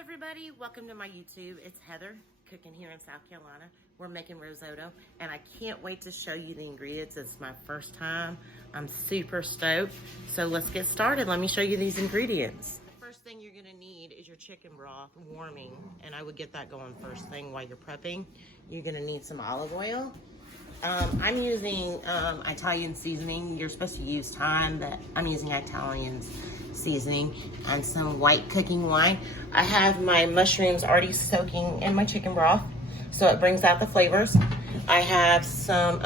everybody, welcome to my YouTube. It's Heather cooking here in South Carolina. We're making risotto and I can't wait to show you the ingredients. It's my first time. I'm super stoked. So let's get started. Let me show you these ingredients. The first thing you're gonna need is your chicken broth warming, and I would get that going first thing while you're prepping. You're gonna need some olive oil. I'm using Italian seasoning. You're supposed to use thyme, but I'm using Italian seasoning and some white cooking wine. I have my mushrooms already soaking in my chicken broth, so it brings out the flavors. I have some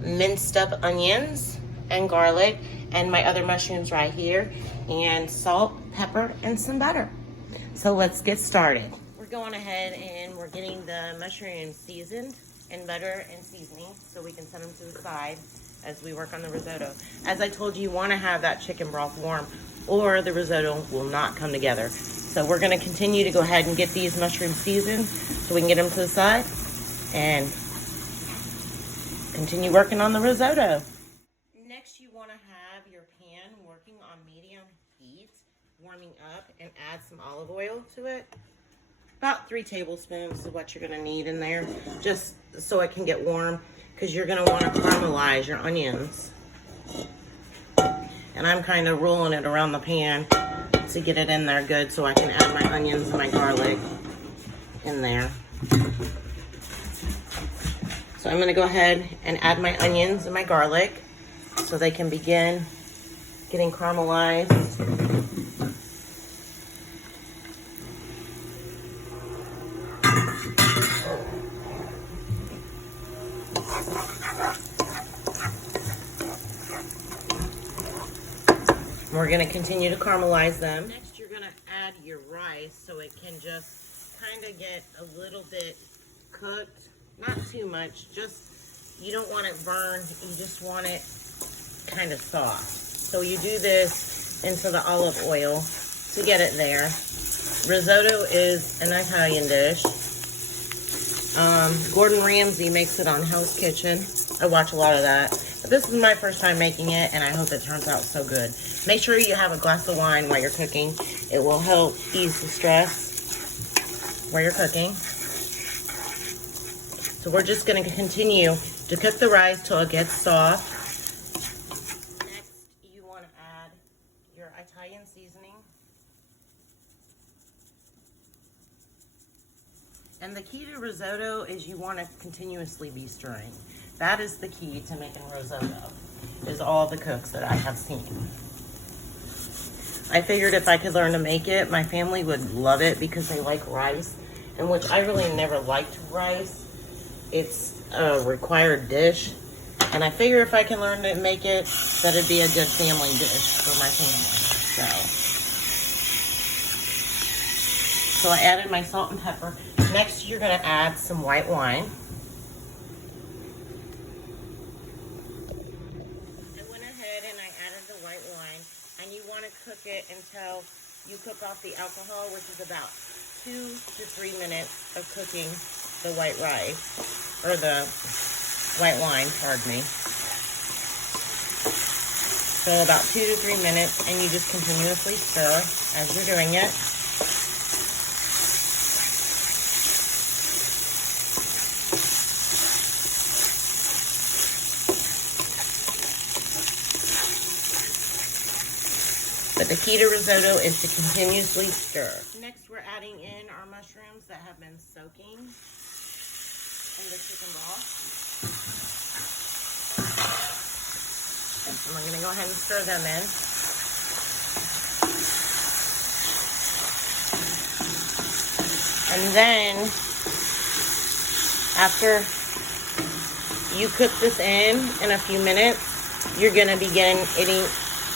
minced up onions and garlic and my other mushrooms right here, and salt, pepper, and some butter. So let's get started. We're going ahead and we're getting the mushrooms seasoned in butter and seasoning so we can set them to the side as we work on the risotto. As I told you, you want to have that chicken broth warm or the risotto will not come together. So we're going to continue to go ahead and get these mushrooms seasoned so we can get them to the side and continue working on the risotto. Next, you want to have your pan working on medium heat, warming up, and add some olive oil to it. About 3 tablespoons is what you're going to need in there, just so it can get warm, because you're going to want to caramelize your onions. And I'm kind of rolling it around the pan to get it in there good so I can add my onions and my garlic in there. So I'm going to go ahead and add my onions and my garlic so they can begin getting caramelized. We're going to continue to caramelize them. Next, you're going to add your rice so it can just kind of get a little bit cooked. Not too much, just, you don't want it burned, you just want it kind of soft. So you do this into the olive oil to get it there. Risotto is an Italian dish. Gordon Ramsay makes it on Hell's Kitchen. I watch a lot of that. But this is my first time making it, and I hope it turns out so good. Make sure you have a glass of wine while you're cooking. It will help ease the stress while you're cooking. So we're just going to continue to cook the rice till it gets soft. Next, you want to add your Italian seasoning. And the key to risotto is you want to continuously be stirring. That is the key to making risotto, is all the cooks that I have seen. I figured if I could learn to make it, my family would love it because they like rice, and which I really never liked rice. It's a required dish, and I figure if I can learn to make it, that it'd be a good family dish for my family. So I added my salt and pepper. Next, you're going to add some white wine. I went ahead and I added the white wine, and you want to cook it until you cook off the alcohol, which is about 2 to 3 minutes of cooking the white rice, or the white wine, pardon me. So about 2 to 3 minutes, and you just continuously stir as you're doing it. But the key to risotto is to continuously stir. Next, we're adding in our mushrooms that have been soaking in the chicken broth. And we're going to go ahead and stir them in. And then, after you cook this in a few minutes, you're going to begin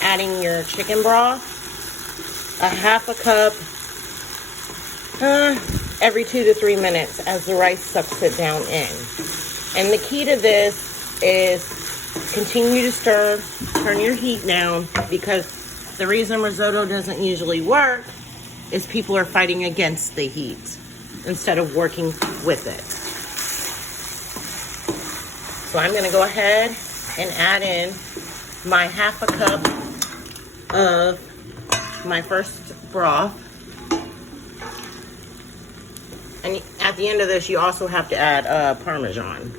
adding your chicken broth, a half a cup every 2 to 3 minutes as the rice sucks it down in. And the key to this is continue to stir, turn your heat down, because the reason risotto doesn't usually work is people are fighting against the heat instead of working with it. So I'm going to go ahead and add in my half a cup of my first broth. at the end of this, you also have to add Parmesan.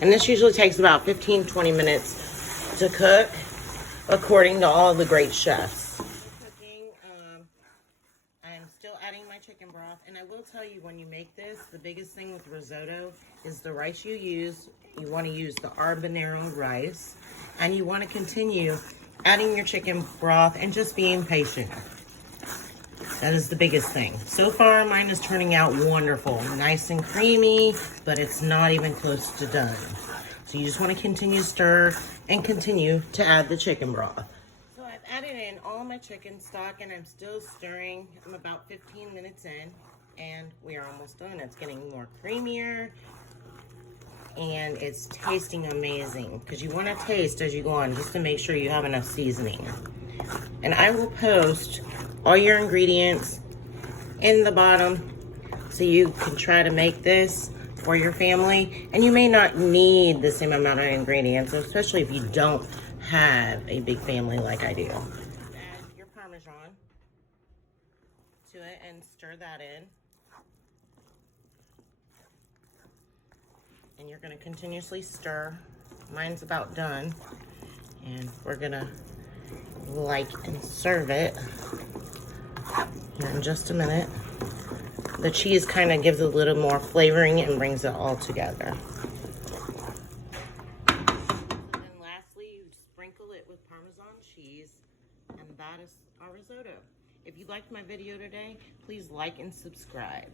And this usually takes about 15-20 minutes to cook, according to all the great chefs. Cooking, I'm still adding my chicken broth. And I will tell you, when you make this, the biggest thing with risotto is the rice you use. You want to use the Arborio rice. And you want to continue adding your chicken broth and just being patient. That is the biggest thing. So far, mine is turning out wonderful. Nice and creamy, but it's not even close to done. So you just want to continue to stir and continue to add the chicken broth. So I've added in all my chicken stock and I'm still stirring. I'm about 15 minutes in and we are almost done. It's getting more creamier and it's tasting amazing, because you want to taste as you go on just to make sure you have enough seasoning. And I will post all your ingredients in the bottom so you can try to make this for your family. And you may not need the same amount of ingredients, especially if you don't have a big family like I do. Add your Parmesan to it and stir that in. And you're going to continuously stir. Mine's about done. And we're going to and serve it here in just a minute. The cheese kind of gives a little more flavoring and brings it all together. And lastly, you sprinkle it with Parmesan cheese, and that is our risotto. If you liked my video today, please like and subscribe.